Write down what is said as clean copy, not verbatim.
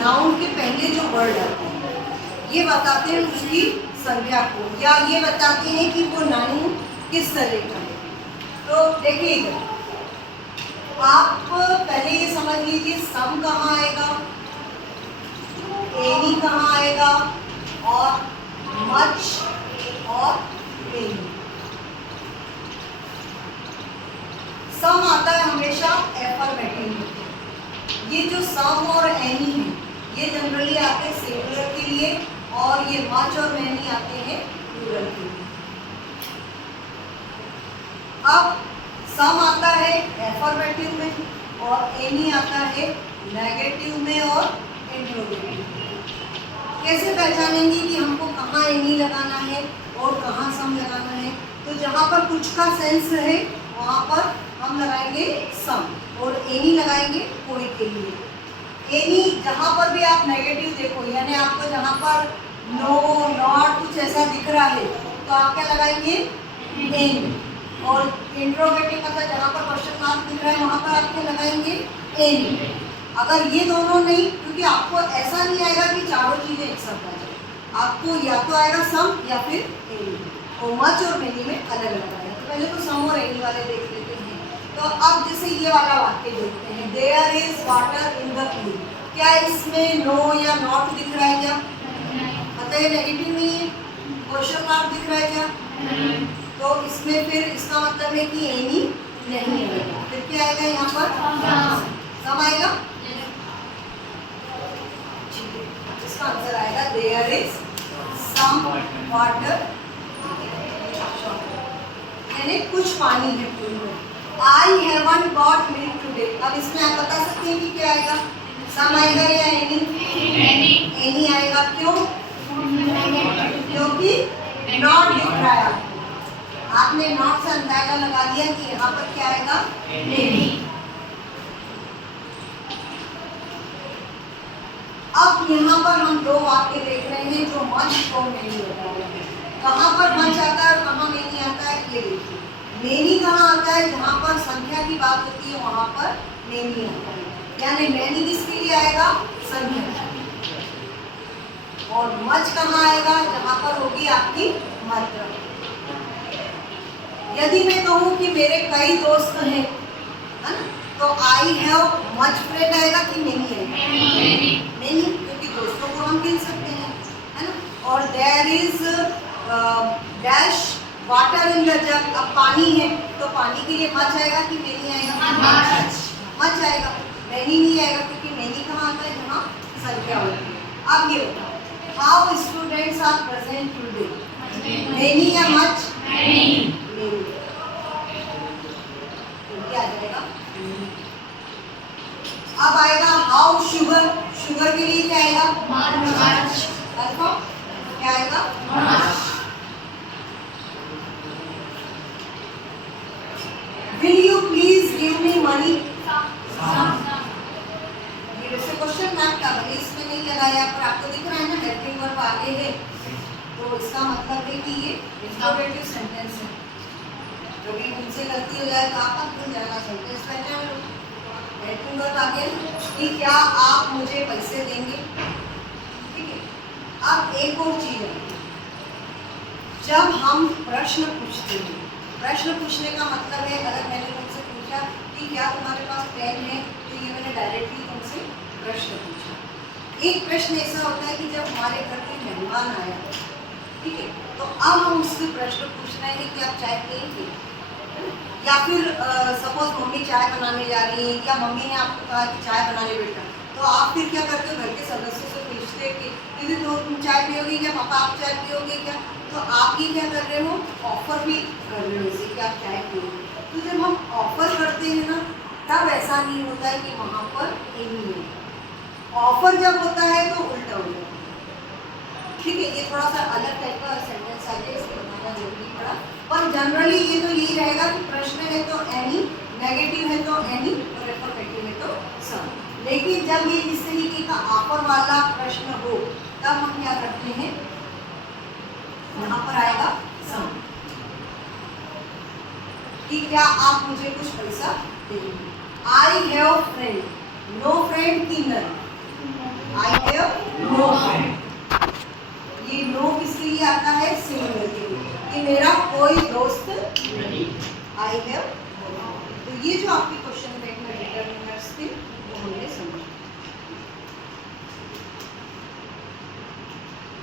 Noun के पहले जो वर्ड आते हैं ये बताते हैं उसकी संख्या को, या ये बताते हैं कि वो नाउन किस तरह का है। तो देखिए इधर आप पहले ये समझ लीजिए सम कहाँ आएगा, एनी कहाँ आएगा, और मच और एनी। सम आता है हमेशा एफर्मेटिव में। ये जो सम और एनी है ये जनरली आते हैं सिंगुलर के लिए, और ये मच और मैनी आते हैं प्लूरल के लिए। अब सम आता है एफर्मेटिव में और एनी आता है नेगेटिव में और इंट्रोगेटिव में। कैसे पहचानेंगे कि हमको कहाँ एनी लगाना है और कहाँ सम लगाना है? तो जहाँ पर कुछ का सेंस है वहाँ पर हम लगाएंगे सम, और एनी लगाएंगे कोई के लिए। एनी जहाँ पर भी आप नेगेटिव देखो, यानी आपको जहाँ पर नो नॉट कुछ ऐसा दिख रहा है तो आप क्या लगाएंगे? एनी। और इंट्रोगेटिव मतलब जहाँ पर क्वेश्चन मार्क दिख रहा है वहाँ पर आप क्या लगाएंगे? एनी। अगर ये दोनों नहीं, क्योंकि आपको ऐसा नहीं आएगा कि चारों चीज़ें एक साथ आ जाए, आपको या तो आएगा सम या फिर एनी, और मच और मेनी में अलग अलग आएगा। तो पहले तो सम और एनी वाले देख लेते हैं। तो अब जैसे ये वाला वाक्य देखते हैं, there is water in the pool. क्या इसमें नो या नॉट दिख रहा है? क्या पता है नेगेटिव नहीं है, क्वेश्चन मार्क दिख रहा है क्या? तो इसमें फिर इसका मतलब है कि एनी नहीं आएगा। फिर क्या आएगा यहाँ पर? सम आएगा। इसका आंसर आएगा देयर इज सम वाटर, यानी कुछ पानी है पूल में। I haven't got milk today. अब इसमें आप बता सकते हैं कि क्या आएगा? सम आएगा या एनी? एनी आएगा। क्यों? क्योंकि नॉट दिख रहा है आपको, आपने नॉट से अंदाजा लगा दिया कि यहाँ पर क्या आएगा? एनी। अब यहाँ पर हम दो वाक्य देख रहे हैं जो मच और मेनी होता है। कहाँ पर मच आता है और कहाँ मेनी आता है ये देखिए। मेनी कहाँ आता है? जहाँ पर संख्या की बात होती है वहाँ पर मेनी आता है, यानी मेनी किसके लिए आएगा? संख्या। और मच कहाँ आएगा? जहाँ पर होगी आपकी मात्रा। यदि मैं कहूँ कि मेरे कई दोस्त हैं, है ना, तो आई हैव मच फ्रेंड आएगा कि नहीं आएगा? नहीं, क्योंकि दोस्तों को हम गिन सकते हैं, है ना। और there is dash water in the jug. अब पानी है तो पानी के लिए मच आएगा कि नहीं आएगा? मच आएगा। मैनी नहीं आएगा, क्योंकि मैनी कहाँ आता है? जहाँ संख्या होती है। अब ये बताओ, how students are present today? Many या मच? मैनी। क्या आ जाएगा? अब आएगा हाउ शुगर। शुगर के लिए क्या आएगा? मच। क्या आएगा? Much. Will you please give me money? ये वैसे क्वेश्चन मार्क का भले इसमें नहीं लगाया, पर आपको दिख रहा है ना हेल्पिंग वर्ब आगे है, तो इसका मतलब है कि ये इंटरोगेटिव सेंटेंस है। कभी उनसे गलती हो जाए तो आप भूल जाना, सेंटेंस पहचान लो। हेल्पिंग वर्ब आगे कि क्या आप मुझे पैसे देंगे? ठीक है। अब एक और चीज है, जब हम प्रश्न पूछते हैं, प्रश्न पूछने का मतलब है, अगर मैंने तुमसे पूछा कि क्या तुम्हारे पास पेन है, तो ये मैंने डायरेक्टली तुमसे प्रश्न पूछा। एक प्रश्न ऐसा होता है कि जब हमारे घर कोई मेहमान आया, ठीक है, तो अब हम उससे प्रश्न पूछ रहे हैं कि आप चाय पिएंगे, या फिर सपोज मम्मी चाय बनाने जा रही है, या मम्मी ने आपको कहा कि चाय बना ले बेटा, तो आप फिर क्या करते हो? घर के सदस्यों से पूछते हैं कि दीदी तो तुम चाय पियोगे क्या? पापा आप चाय पियोगे क्या? तो आप ये क्या कर रहे हो? ऑफर भी कर रहे हो इसे कि आप चाय पियोगे। तो जब हम ऑफर करते हैं ना, तब ऐसा नहीं होता है कि वहाँ पर एनी है। ऑफर जब होता है तो उल्टा हो जाता है। ठीक है, ये थोड़ा सा अलग टाइप का सेंटेंस आ जाए, इसको बनाना जरूरी पड़ा, पर जनरली ये तो यही रहेगा कि प्रश्न है तो एनी, नेगेटिव है तो एनी, और एफर्मेटिव है तो सम। लेकिन जब ये इस तरीके का ऑफर वाला प्रश्न हो तब हम क्या करते हैं? यहाँ पर आएगा सम, कि क्या आप मुझे कुछ पैसा देंगे? I have friend, no friend की नन। आई कोई दोस्त नहीं। I have. तो ये जो आपके क्वेश्चन बैंक में डिटर्मिनर्स थे वो हमने समझा।